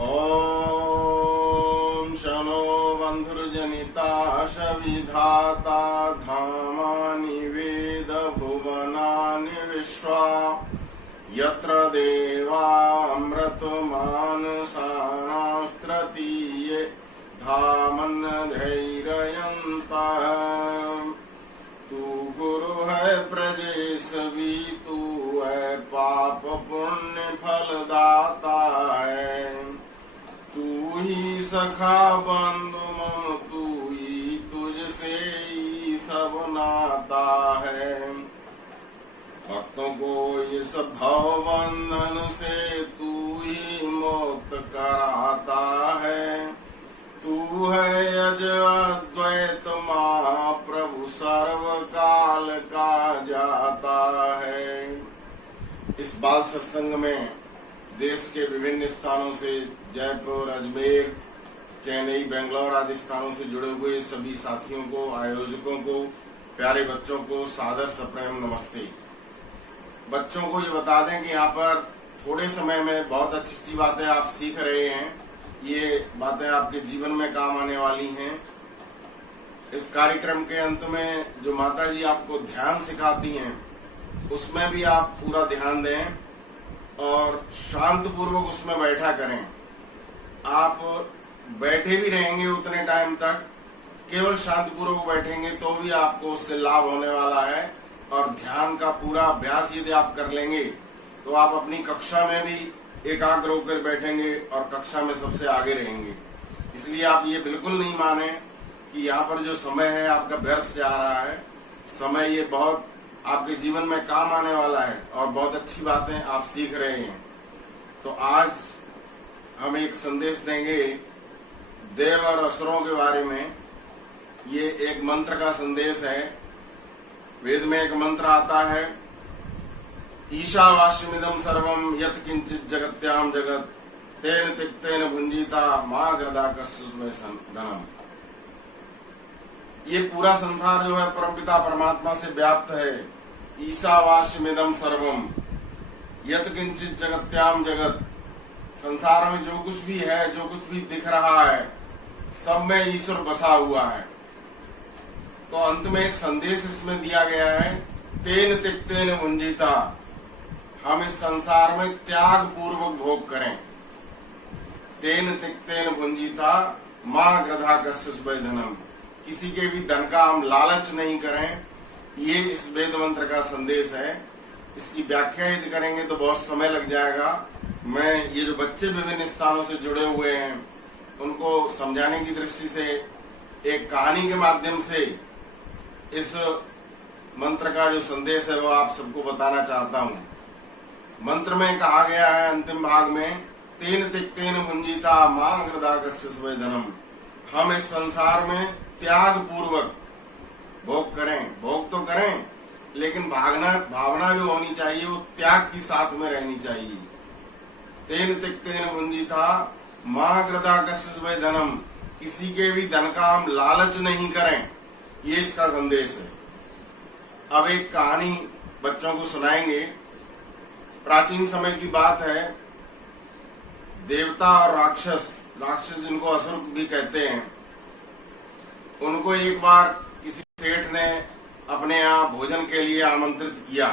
ॐ शनो बन्धुर्जनिता शविधाता धामानि वेद भुवनानि विश्वा यत्र देवा अमृतमानसानास्त्रतीये धामन् धैर्ययन्तः। तू गुरु है प्रजेशवी, तू है पाप पुण्य फलदाता है। तू ही सखा बंधु मम, तू ही तुझसे ही सब नाता है। भक्तों को इस भव बंधन से तू ही मुक्त कराता है। तू है अज अद्वैत महाप्रभु, सर्व काल का जाता है। इस बाल सत्संग में देश के विभिन्न स्थानों से, जयपुर, अजमेर, चेन्नई, बेंगलोर आदि स्थानों से जुड़े हुए सभी साथियों को, आयोजकों को, प्यारे बच्चों को सादर सप्रेम नमस्ते। बच्चों को ये बता दें कि यहाँ पर थोड़े समय में बहुत अच्छी अच्छी बातें आप सीख रहे हैं। ये बातें आपके जीवन में काम आने वाली हैं। इस कार्यक्रम के अंत में जो माता जी आपको ध्यान सिखाती हैं, उसमें भी आप पूरा ध्यान दें और शांत पूर्वक उसमें बैठा करें। आप बैठे भी रहेंगे उतने टाइम तक, केवल शांत पूर्वक बैठेंगे तो भी आपको उससे लाभ होने वाला है। और ध्यान का पूरा अभ्यास यदि आप कर लेंगे तो आप अपनी कक्षा में भी एकाग्र होकर बैठेंगे और कक्षा में सबसे आगे रहेंगे। इसलिए आप ये बिल्कुल नहीं माने कि यहाँ पर जो समय है आपका व्यर्थ जा रहा है। समय ये बहुत आपके जीवन में काम आने वाला है और बहुत अच्छी बातें आप सीख रहे हैं। तो आज हम एक संदेश देंगे देव और असुरों के बारे में। ये एक मंत्र का संदेश है। वेद में एक मंत्र आता है, ईशावास्यमिदं सर्वं यत् किंचित जगत्याम जगत तेन तिक्तेन भुंजीता मां गृधा कस्मै धनम। ये पूरा संसार जो है परमपिता परमात्मा से व्याप्त है। ईशावास्यमिदं सर्वम यत् किंचित जगत्याम जगत, संसार में जो कुछ भी है, जो कुछ भी दिख रहा है, सब में ईश्वर बसा हुआ है। तो अंत में एक संदेश इसमें दिया गया है, तेन तिक्तेन भुंजीता, हम इस संसार में त्याग पूर्वक भोग करें। तेन तिक्तेन भुंजीता मां गृधा कस्मै धनम, किसी के भी धन का हम लालच नहीं करें। ये इस वेद मंत्र का संदेश है। इसकी व्याख्या यदि करेंगे तो बहुत समय लग जाएगा। मैं ये जो बच्चे विभिन्न स्थानों से जुड़े हुए हैं उनको समझाने की दृष्टि से एक कहानी के माध्यम से इस मंत्र का जो संदेश है वो आप सबको बताना चाहता हूँ। मंत्र में कहा गया है अंतिम भाग में, तेन तिक्तेन भुंजीता मां गृधा कस्मै धनम, हम इस संसार में त्याग पूर्वक भोग करें। भोग तो करें लेकिन भावना जो होनी चाहिए वो त्याग की साथ में रहनी चाहिए। तेन तिक्तेन भुंजीता मां गृधा कस्मै धनम, किसी के भी धन का हम लालच नहीं करें। ये इसका संदेश है। अब एक कहानी बच्चों को सुनाएंगे। प्राचीन समय की बात है, देवता और राक्षस जिनको असुर भी कहते हैं, उनको एक बार किसी सेठ ने अपने यहाँ भोजन के लिए आमंत्रित किया।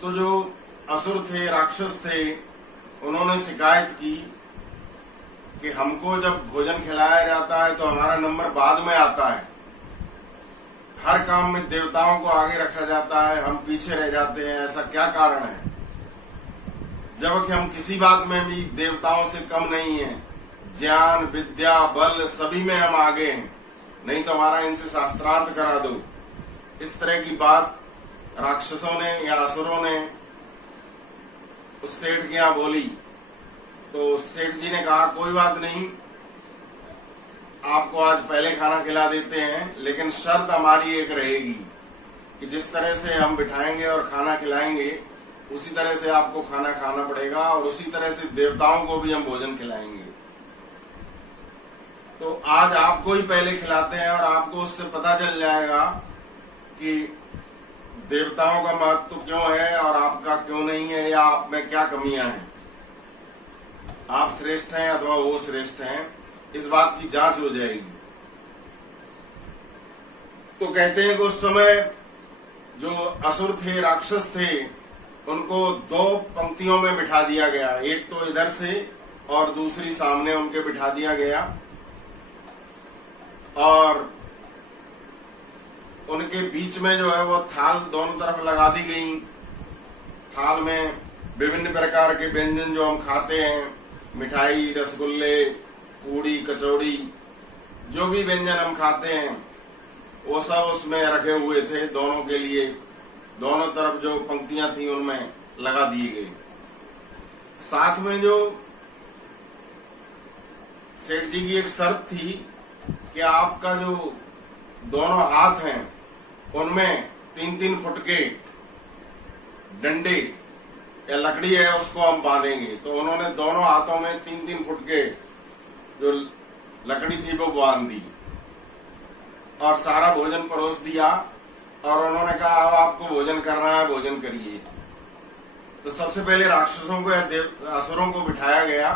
तो जो असुर थे, राक्षस थे, उन्होंने शिकायत की कि हमको जब भोजन खिलाया जाता है तो हमारा नंबर बाद में आता है। हर काम में देवताओं को आगे रखा जाता है, हम पीछे रह जाते हैं। ऐसा क्या कारण है? जबकि हम किसी बात में भी देवताओं से कम नहीं हैं। ज्ञान, विद्या, बल सभी में हम आगे हैं। नहीं तो हमारा इनसे शास्त्रार्थ करा दो। इस तरह की बात राक्षसों ने या असुरों ने उस सेठ के यहाँ बोली। तो सेठ जी ने कहा, कोई बात नहीं, आपको आज पहले खाना खिला देते हैं, लेकिन शर्त हमारी एक रहेगी कि जिस तरह से हम बिठाएंगे और खाना खिलाएंगे उसी तरह से आपको खाना खाना पड़ेगा और उसी तरह से देवताओं को भी हम भोजन खिलाएंगे। तो आज आपको ही पहले खिलाते हैं और आपको उससे पता चल जाएगा कि देवताओं का महत्व क्यों है और आपका क्यों नहीं है, या आप में क्या कमियां हैं, आप श्रेष्ठ हैं अथवा वो श्रेष्ठ हैं, इस बात की जांच हो जाएगी। तो कहते हैं कि उस समय जो असुर थे, राक्षस थे, उनको दो पंक्तियों में बिठा दिया गया, एक तो इधर से और दूसरी सामने उनके बिठा दिया गया, और उनके बीच में जो है वो थाल दोनों तरफ लगा दी गई। थाल में विभिन्न प्रकार के व्यंजन जो हम खाते हैं, मिठाई, रसगुल्ले, पूड़ी, कचौड़ी, जो भी व्यंजन हम खाते हैं वो सब उसमें रखे हुए थे। दोनों के लिए दोनों तरफ जो पंक्तियां थी उनमें लगा दिए गए। साथ में जो सेठ जी की एक शर्त थी कि आपका जो दोनों हाथ हैं उनमें 3-3 फुट के डंडे या लकड़ी है उसको हम बांधेंगे। तो उन्होंने दोनों हाथों में 3-3 फुट के जो लकड़ी थी वो बांध दी और सारा भोजन परोस दिया, और उन्होंने कहा अब आपको भोजन करना है, भोजन करिए। तो सबसे पहले राक्षसों को या असुरों को बिठाया गया,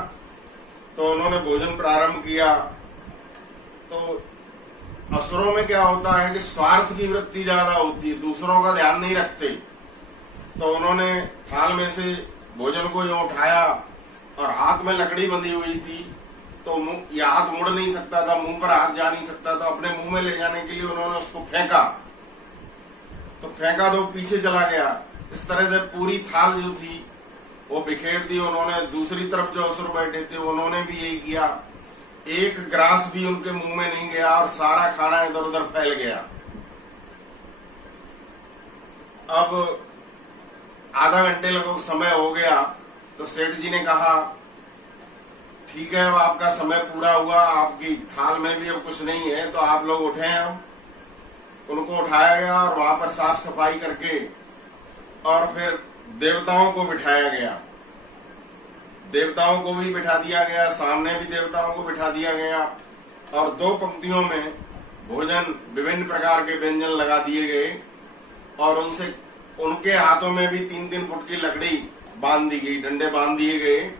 तो उन्होंने भोजन प्रारंभ किया। तो असुरों में क्या होता है कि स्वार्थ की वृत्ति ज्यादा होती है, दूसरों का ध्यान नहीं रखते। तो उन्होंने थाल में से भोजन को यूं उठाया और हाथ में लकड़ी बंधी हुई थी, तो ये हाथ मुड़ नहीं सकता था, मुंह पर हाथ जा नहीं सकता था। अपने मुंह में ले जाने के लिए उन्होंने उसको फेंका, तो फेंका तो पीछे चला गया। इस तरह से पूरी थाल जो थी वो बिखेर दी उन्होंने। दूसरी तरफ जो असुर बैठे थे उन्होंने भी यही किया। एक ग्रास भी उनके मुंह में नहीं गया और सारा खाना इधर उधर फैल गया। अब आधा घंटे लगभग समय हो गया, तो सेठ जी ने कहा ठीक है, अब आपका समय पूरा हुआ, आपकी थाल में भी अब कुछ नहीं है, तो आप लोग उठे। अब उनको उठाया गया और वहां पर साफ सफाई करके और फिर देवताओं को बिठाया गया। देवताओं को भी बिठा दिया गया, सामने भी देवताओं को बिठा दिया गया, और दो पंक्तियों में भोजन, विभिन्न प्रकार के व्यंजन लगा दिए गए, और उनके हाथों में भी 3-3 फुट की लकड़ी बांध दी गई, डंडे बांध दिए गए,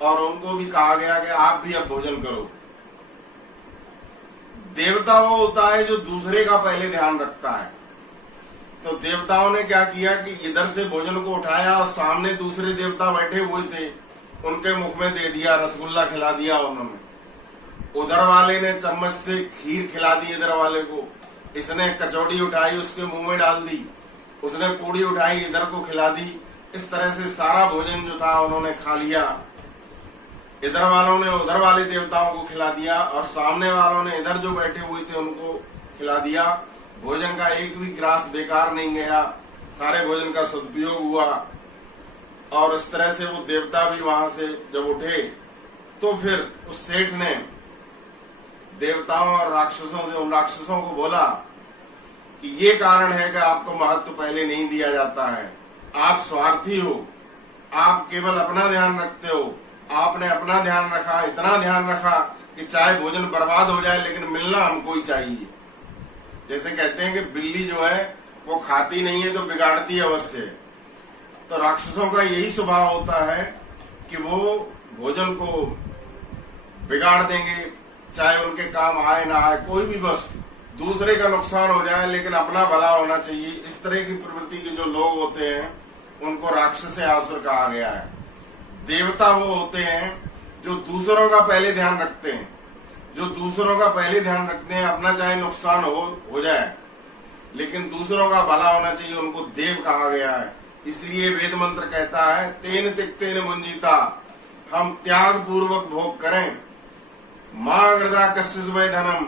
और उनको भी कहा गया कि आप भी अब भोजन करो। देवता वो होता है जो दूसरे का पहले ध्यान रखता है। तो देवताओं ने क्या किया कि इधर से भोजन को उठाया और सामने दूसरे देवता बैठे हुए थे, उनके मुख में दे दिया, रसगुल्ला खिला दिया उन्होंने। उधर वाले ने चम्मच से खीर खिला दी इधर वाले को, इसने कचौड़ी उठाई उसके मुंह में डाल दी, उसने पूड़ी उठाई इधर को खिला दी। इस तरह से सारा भोजन जो था उन्होंने खा लिया। इधर वालों ने उधर वाले देवताओं को खिला दिया और सामने वालों ने इधर जो बैठे हुए थे उनको खिला दिया। भोजन का एक भी ग्रास बेकार नहीं गया, सारे भोजन का सदुपयोग हुआ। और इस तरह से वो देवता भी वहां से जब उठे, तो फिर उस सेठ ने देवताओं और राक्षसों से उन राक्षसों को बोला कि ये कारण है कि आपको महत्व पहले नहीं दिया जाता है। आप स्वार्थी हो, आप केवल अपना ध्यान रखते हो। आपने अपना ध्यान रखा, इतना ध्यान रखा कि चाहे भोजन बर्बाद हो जाए लेकिन मिलना हमको ही चाहिए। जैसे कहते हैं कि बिल्ली जो है वो खाती नहीं है तो बिगाड़ती है अवश्य। तो राक्षसों का यही स्वभाव होता है कि वो भोजन को बिगाड़ देंगे, चाहे उनके काम आए ना आए, कोई भी, बस दूसरे का नुकसान हो जाए लेकिन अपना भला होना चाहिए। इस तरह की प्रवृत्ति के जो लोग होते हैं उनको राक्षस या असुर कहा गया है। देवता वो होते हैं जो दूसरों का पहले ध्यान रखते हैं, जो दूसरों का पहले ध्यान रखते हैं। अपना चाहे नुकसान हो जाए लेकिन दूसरों का भला होना चाहिए, उनको देव कहा गया है। इसलिए वेद मंत्र कहता है तेन तिक्तेन मुंजीता, हम त्याग पूर्वक भोग करें। माँ गृदा कश्चित् वै धनम,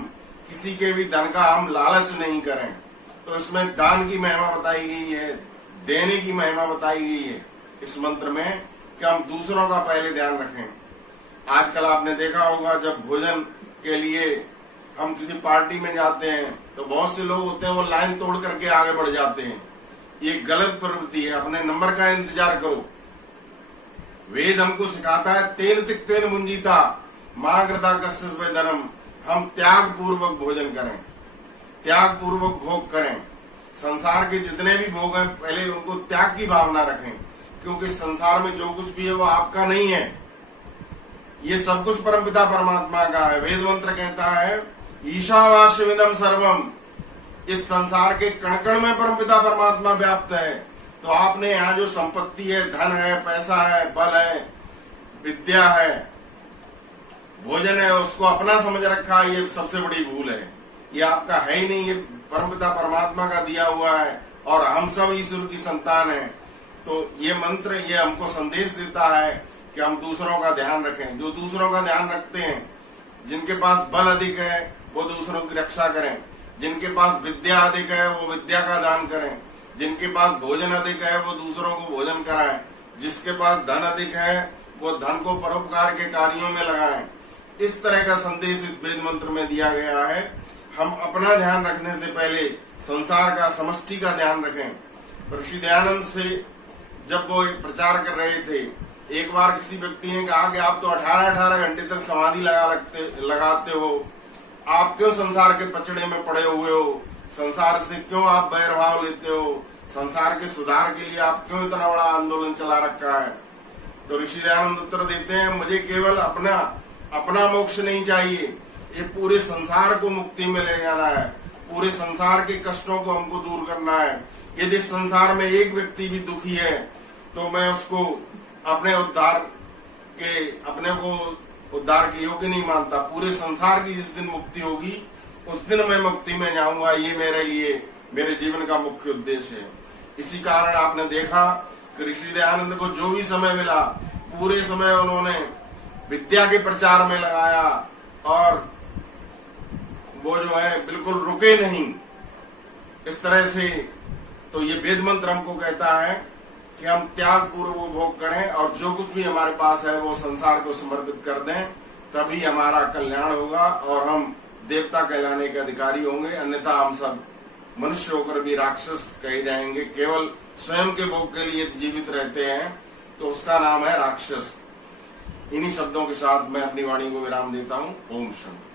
किसी के भी धन का हम लालच नहीं करें। तो इसमें दान की महिमा बताई गई है, देने की महिमा बताई गई है इस मंत्र में, कि हम दूसरों का पहले ध्यान रखें। आजकल आपने देखा होगा जब भोजन के लिए हम किसी पार्टी में जाते हैं तो बहुत से लोग होते हैं वो लाइन तोड़ करके आगे बढ़ जाते हैं। ये गलत प्रवृत्ति है, अपने नंबर का इंतजार करो। वेद हमको सिखाता है तेन तिक्तेन मुंजीता, माँ गृदा कश्चित् वै धनम, हम त्याग पूर्वक भोजन करें, त्याग पूर्वक भोग करें। संसार के जितने भी भोग हैं पहले उनको त्याग की भावना रखें, क्योंकि संसार में जो कुछ भी है वो आपका नहीं है, ये सब कुछ परमपिता परमात्मा का है। वेद मंत्र कहता है ईशावास्यमिदं सर्वम, इस संसार के कण कण में परमपिता परमात्मा व्याप्त है। तो आपने यहाँ जो संपत्ति है, धन है, पैसा है, बल है, विद्या है, भोजन है, उसको अपना समझ रखा, ये सबसे बड़ी भूल है। ये आपका है ही नहीं, ये परमपिता परमात्मा का दिया हुआ है और हम सब ईश्वर की संतान हैं। तो ये मंत्र ये हमको संदेश देता है कि हम दूसरों का ध्यान रखें। जो दूसरों का ध्यान रखते हैं, जिनके पास बल अधिक है वो दूसरों की रक्षा करें, जिनके पास विद्या अधिक है वो विद्या का दान करें, जिनके पास भोजन अधिक है वो दूसरों को भोजन कराएं, जिसके पास धन अधिक है वो धन को परोपकार के कार्यों में लगाएं। इस तरह का संदेश इस वेद मंत्र में दिया गया है। हम अपना ध्यान रखने से पहले संसार का, समष्टि का ध्यान रखें। ऋषि दयानंद से जब वो प्रचार कर रहे थे, एक बार किसी व्यक्ति ने कहा कि आप तो 18-18 घंटे तक समाधि लगाते हो, आप क्यों संसार के पचड़े में पड़े हुए हो, संसार से क्यों आप बैरभाव लेते हो, संसार के सुधार के लिए आप क्यों इतना बड़ा आंदोलन चला रखा है। तो ऋषि दयानंद उत्तर देते हैं, मुझे केवल अपना मोक्ष नहीं चाहिए, ये पूरे संसार को मुक्ति में ले जाना है, पूरे संसार के कष्टों को हमको दूर करना है। यदि संसार में एक व्यक्ति भी दुखी है तो मैं उसको अपने को उद्धार के योग्य नहीं मानता। पूरे संसार की जिस दिन मुक्ति होगी उस दिन मैं मुक्ति में जाऊंगा, ये मेरे लिए मेरे जीवन का मुख्य उद्देश्य है। इसी कारण आपने देखा कि ऋषि दयानंद को जो भी समय मिला पूरे समय उन्होंने विद्या के प्रचार में लगाया और वो जो है बिल्कुल रुके नहीं। इस तरह से तो ये वेद मंत्र हमको कहता है कि हम त्याग पूर्व भोग करें और जो कुछ भी हमारे पास है वो संसार को समर्पित कर दें, तभी हमारा कल्याण होगा और हम देवता कहलाने के अधिकारी होंगे। अन्यथा हम सब मनुष्य होकर भी राक्षस कहे जाएंगे। केवल स्वयं के भोग के लिए जीवित रहते हैं तो उसका नाम है राक्षस। इन्हीं शब्दों के साथ मैं अपनी वाणी को विराम देता हूँ। ओम शांति।